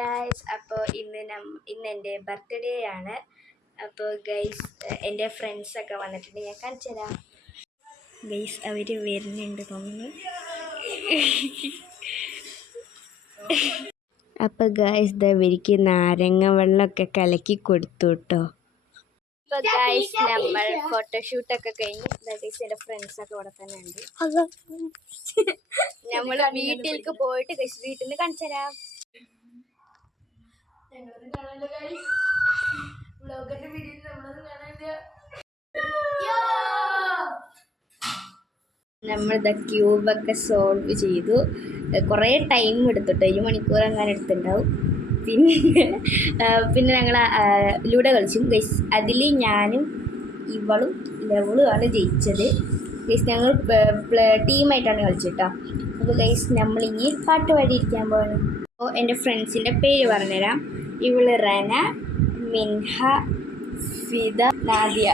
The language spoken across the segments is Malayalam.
ഗൈസ്, അപ്പോൾ ഇന്ന് എൻ്റെ ബർത്ത്ഡേ ആണ്. അപ്പോൾ ഗൈസ്, എൻ്റെ ഫ്രണ്ട്സൊക്കെ വന്നിട്ടുണ്ട്. ഞാൻ കാണിച്ചു തരാം. ഗൈസ്, അവർ വരുന്നുണ്ട് തോന്നുന്നു. അപ്പോൾ ഗൈസ്, ഇവർക്ക് നാരങ്ങ വെള്ളമൊക്കെ കലക്കി കൊടുത്തു കേട്ടോ. അപ്പോൾ ഗൈസ്, നമ്മൾ ഫോട്ടോഷൂട്ടൊക്കെ കഴിഞ്ഞ് ഗൈസ് എൻ്റെ ഫ്രണ്ട്സൊക്കെ ഇവിടെ തന്നെ ഉണ്ട്. നമ്മൾ വീട്ടിലേക്ക് പോയിട്ട് ഗൈസ് വീട്ടിൽ നിന്ന് കാണിച്ചു തരാം. നമ്മളിതാ ക്യൂബൊക്കെ സോൾവ് ചെയ്തു. കുറേ ടൈം എടുത്തിട്ടോ, 1 മണിക്കൂർ അങ്ങനെ എടുത്തിട്ടുണ്ടാവും. പിന്നെ ഞങ്ങൾ ലൂഡോ കളിച്ചു ഗൈസ്. അതിൽ ഞാനും ഇവളും ലെവളുമാണ് ജയിച്ചത് ഗൈസ്. ഞങ്ങൾ ടീമായിട്ടാണ് കളിച്ചിട്ടോ. അപ്പോൾ ഗൈസ്, നമ്മളിനി പാട്ട് പാടിയിരിക്കാൻ പോവാണ്. അപ്പോൾ എൻ്റെ ഫ്രണ്ട്സിൻ്റെ പേര് പറഞ്ഞുതരാം. ഇവള് റന, മിൻഹ, ഫിദ, നാദിയ.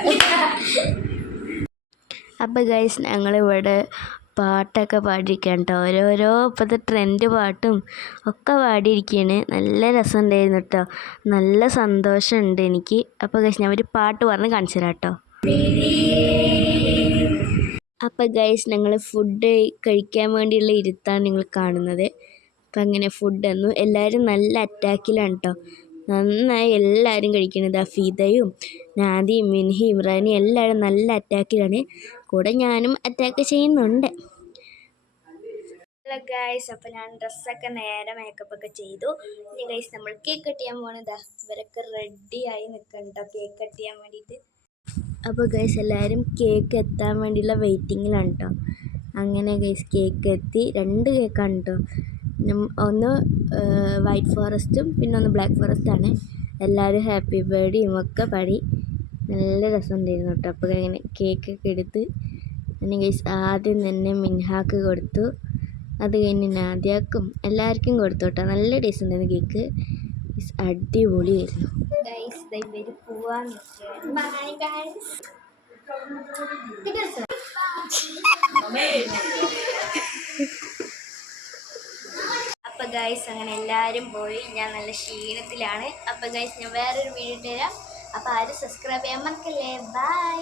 അപ്പോൾ ഗൈസ്, ഞങ്ങളിവിടെ പാട്ടൊക്കെ പാടിയിരിക്കുകയാണ് കേട്ടോ. ഓരോരോ ഇപ്പോഴത്തെ ട്രെൻഡ് പാട്ടും ഒക്കെ പാടിയിരിക്കുകയാണ്. നല്ല രസമുണ്ടായിരുന്നു കേട്ടോ. നല്ല സന്തോഷമുണ്ട് എനിക്ക്. അപ്പോൾ ഗൈസ്, ഞാൻ ഒരു പാട്ട് പറഞ്ഞ് കാണിച്ചു തരാം കേട്ടോ. അപ്പോൾ ഗൈസ്, ഞങ്ങൾ ഫുഡ് കഴിക്കാൻ വേണ്ടിയുള്ള ഇരുത്താണ് നിങ്ങൾ കാണുന്നത്. അപ്പം അങ്ങനെ ഫുഡ് തന്നു. എല്ലാവരും നല്ല അറ്റാക്കിലാണ് കേട്ടോ. നന്നായി എല്ലാവരും കഴിക്കുന്നത്. ഫീദയും നാദിയും മിൻഹയും ഇമ്രാനിയും എല്ലാവരും നല്ല അറ്റാക്കിലാണ്. കൂടെ ഞാനും അറ്റാക്ക് ചെയ്യുന്നുണ്ട്. ഹലോ ഗൈസ്, അപ്പോൾ ഞാൻ ഡ്രസ്സൊക്കെ നേരെ മേക്കപ്പൊക്കെ ചെയ്തു. ഇനി ഗൈസ്, നമ്മൾ കേക്ക് കട്ട് ചെയ്യാൻ പോകണതാ. ഇവരൊക്കെ റെഡിയായി നിൽക്കണ്ടോ കേക്ക് കട്ട് ചെയ്യാൻ വേണ്ടിയിട്ട്. അപ്പോൾ ഗൈസ്, എല്ലാവരും കേക്ക് എത്താൻ വേണ്ടിയുള്ള വെയിറ്റിങ്ങിലാണ് കേട്ടോ. അങ്ങനെ ഗൈസ്, കേക്ക് എത്തി. 2 കേക്കാണ് കേട്ടോ. ഒന്ന് വൈറ്റ് ഫോറസ്റ്റും പിന്നെ ഒന്ന് ബ്ലാക്ക് ഫോറസ്റ്റാണ്. എല്ലാവരും ഹാപ്പി ബർത്ത്ഡേയും ഒക്കെ പാടി. നല്ല രസമുണ്ടായിരുന്നു കേട്ടോ. അപ്പോൾ അങ്ങനെ കേക്കൊക്കെ എടുത്ത് പിന്നെ ഗൈസ് ആദ്യം തന്നെ മിൻഹാക്ക് കൊടുത്തു. അത് കഴിഞ്ഞ് നാദിയാക്കും എല്ലാവർക്കും കൊടുത്തു കേട്ടോ. നല്ല ടേസ്റ്റ് ഉണ്ടായിരുന്നു കേക്ക്. അടിപൊളിയായിരുന്നു ഗൈസ്. ഇവർ പോവാൻ അപ്പോൾ ഗൈസ്, അങ്ങനെ എല്ലാവരും പോയി. ഞാൻ നല്ല ക്ഷീണത്തിലാണ്. അപ്പോൾ ഗൈസ്, ഞാൻ വേറൊരു വീഡിയോ ഇട്ട് തരാം. അപ്പോൾ ആരും സബ്സ്ക്രൈബ് ചെയ്യാൻ മറക്കല്ലേ. ബൈ.